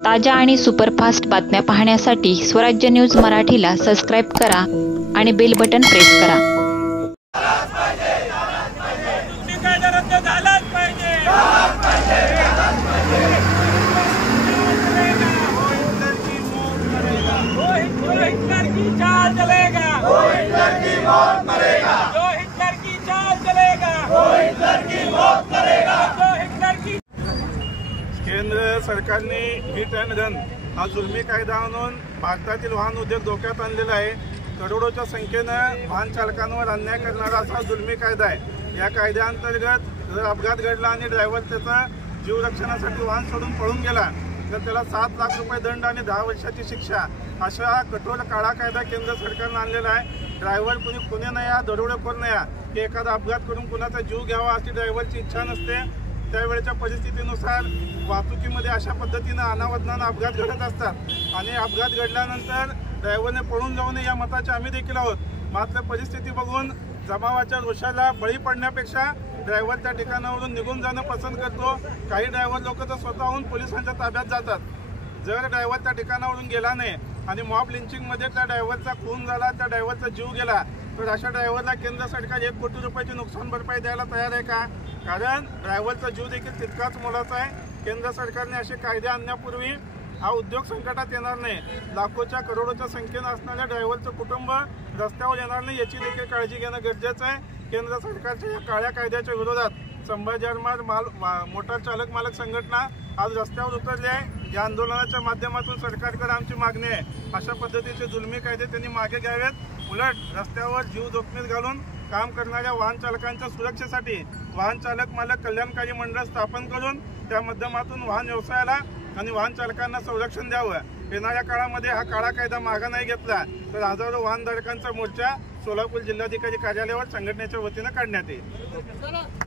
ताज्या आणि सुपरफास्ट बातम्या पाहण्यासाठी स्वराज्य न्यूज मराठीला सबस्क्राईब करा आणि बेल बटन प्रेस करा। केंद्र सरकारने हिट अँड रन हा जुलमी कायदा आणून भारतातील वाहन उद्योग धोक्यात आणलेला आहे। करोडोच्या संख्येने वाहन चालकांवर अन्याय करणारा असा जुलमी कायदा आहे। या कायद्याअंतर्गत जर अपघात घडला आणि ड्रायव्हर त्याचा जीव रक्षणासाठी वाहन सोडून पळून गेला तर त्याला 7 लाख रुपये दंड आणि 10 वर्षाची शिक्षा अशा कठोर काळा कायदा केंद्र सरकारने आणलेला आहे। ड्रायव्हर कुणी नाही या दरोडेखोर नाही या की एखादा अपघात करून कुणाचा जीव घ्यावा अशी ड्रायव्हरची इच्छा नसते। त्यावेळेच्या परिस्थितीनुसार वाहतुकीमध्ये अशा पद्धतीने अनावधानाने अपघात घडत असतात आणि अपघात घडल्यानंतर ड्रायव्हरने पळून जाऊ नये या मताचे आम्ही देखील आहोत। मात्र परिस्थिती बघून जमावाच्या रोषाला बळी पडण्यापेक्षा ड्रायव्हर त्या ठिकाणावरून निघून जाणं पसंत करतो। काही ड्रायव्हर लोक तर स्वतःहून पोलिसांच्या ताब्यात जातात। जर ड्रायव्हर त्या ठिकाणावरून गेला नाही आणि मॉब लिंचिंगमध्ये त्या ड्रायव्हरचा खून झाला, त्या ड्रायव्हरचा जीव गेला तर अशा ड्रायव्हरला केंद्र सरकार 1 कोटी रुपयाची नुकसान भरपाई द्यायला तयार आहे का? कारण ड्रायव्हरचा जीव देखील तितकाच मोलाचा आहे। केंद्र सरकारने असे कायदे आणण्यापूर्वी हा उद्योग संकटात येणार नाही, लाखोच्या करोडोच्या संख्येने असणाऱ्या ड्रायव्हरचं कुटुंब रस्त्यावर येणार नाही याची देखील काळजी घेणं गरजेचं आहे। केंद्र सरकारच्या या काळ्या कायद्याच्या विरोधात संभाजी मोटार चालक मालक संघटना आज रस्त्यावर उतरली आहे। या आंदोलनाच्या माध्यमातून सरकारकडे आमची मागणी आहे अशा पद्धतीचे जुलमी कायदे त्यांनी मागे घ्यावेत। उलट रस्त्यावर जीव जोखमीत घालून काम करणाऱ्या वाहन चालकांच्या सुरक्षेसाठी वाहन चालक मालक कल्याणकारी मंडळ स्थापन करून त्या माध्यमातून वाहन व्यवसायाला आणि वाहन चालकांना संरक्षण द्यावं। येणाऱ्या काळामध्ये हा काळा कायदा मागे नाही घेतला तर हजारो वाहनधारकांचा मोर्चा सोलापूर जिल्हाधिकारी कार्यालयावर संघटनेच्या वतीने काढण्यात येईल।